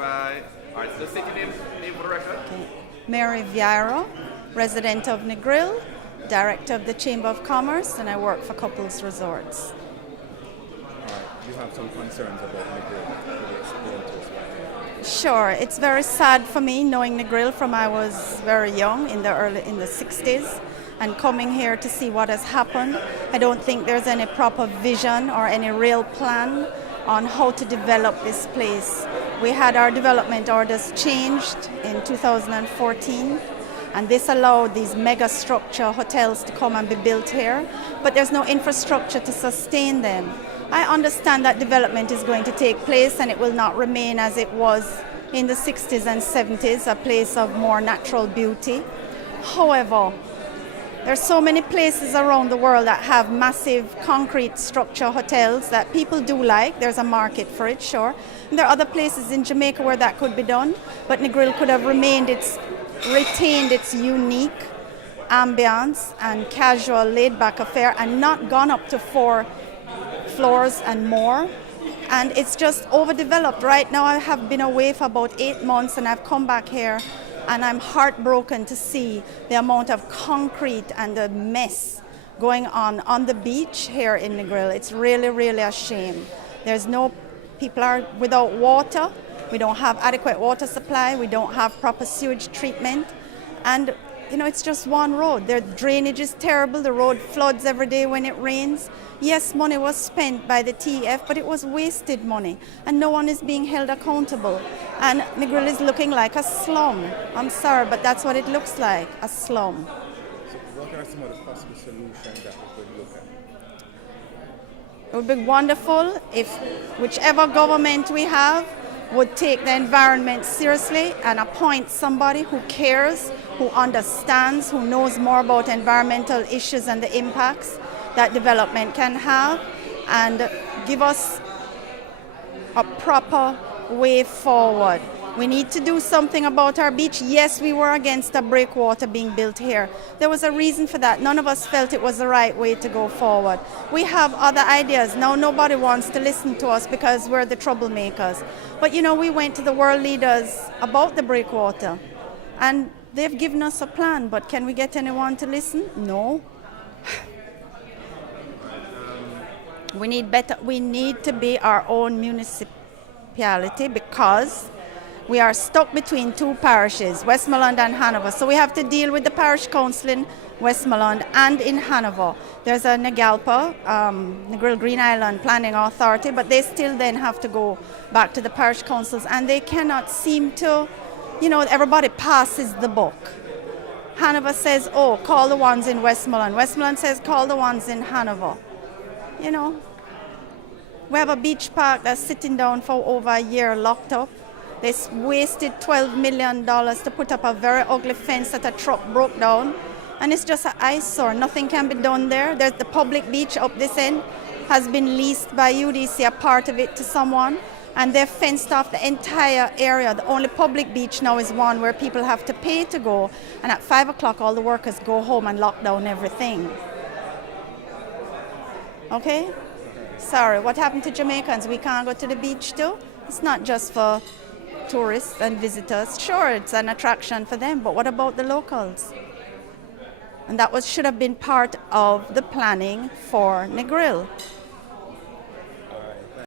All right, so the city name for the record? Okay. Mary Vieira, resident of Negril, director of the Chamber of Commerce, and I work for Couples Resorts. You have some concerns about Negril. Can you explain to us why? Sure, it's very sad for me knowing Negril from I was very young in the 60s and coming here to see what has happened. I don't think there's any proper vision or any real plan on how to develop this place. We had our development orders changed in 2014, and this allowed these mega structure hotels to come and be built here, but there's no infrastructure to sustain them. I understand that development is going to take place and it will not remain as it was in the 60s and 70s, a place of more natural beauty. However, there's so many places around the world that have massive concrete structure hotels that people do like. There's a market for it, sure. And there are other places in Jamaica where that could be done, but Negril could have retained its unique ambience and casual laid-back affair and not gone up to 4 floors and more. And it's just overdeveloped. Right now I have been away for about 8 months and I've come back here and I'm heartbroken to see the amount of concrete and the mess going on the beach here in Negril. It's really, really a shame. People are without water. We don't have adequate water supply. We don't have proper sewage treatment. And it's just one road. The drainage is terrible. The road floods every day when it rains. Yes, money was spent by the TEF, but it was wasted money, and no one is being held accountable. And Negril is looking like a slum. I'm sorry, but that's what it looks like, a slum. So what are some of the possible solutions that we could look at? It would be wonderful if whichever government we have would take the environment seriously and appoint somebody who cares, who understands, who knows more about environmental issues and the impacts that development can have, and give us a proper way forward. We need to do something about our beach. Yes, we were against a breakwater being built here. There was a reason for that. None of us felt it was the right way to go forward. We have other ideas. Now nobody wants to listen to us because we're the troublemakers. But we went to the world leaders about the breakwater and they've given us a plan, but can we get anyone to listen? No. We need to be our own municipality because we are stuck between 2 parishes, Westmoreland and Hanover. So we have to deal with the parish council in Westmoreland and in Hanover. There's a Negalpa, Negril Green Island Planning Authority, but they still then have to go back to the parish councils, and they cannot seem to, everybody passes the buck. Hanover says, call the ones in Westmoreland. Westmoreland says, call the ones in Hanover. We have a beach park that's sitting down for over a year locked up. They wasted $12 million to put up a very ugly fence that a truck broke down. And it's just an eyesore. Nothing can be done there. There's the public beach up this end has been leased by UDC, a part of it, to someone. And they've fenced off the entire area. The only public beach now is one where people have to pay to go. And at 5 o'clock, all the workers go home and lock down everything. Okay? Sorry, what happened to Jamaicans? We can't go to the beach too? It's not just for tourists and visitors. Sure, it's an attraction for them, but what about the locals? And that should have been part of the planning for Negril.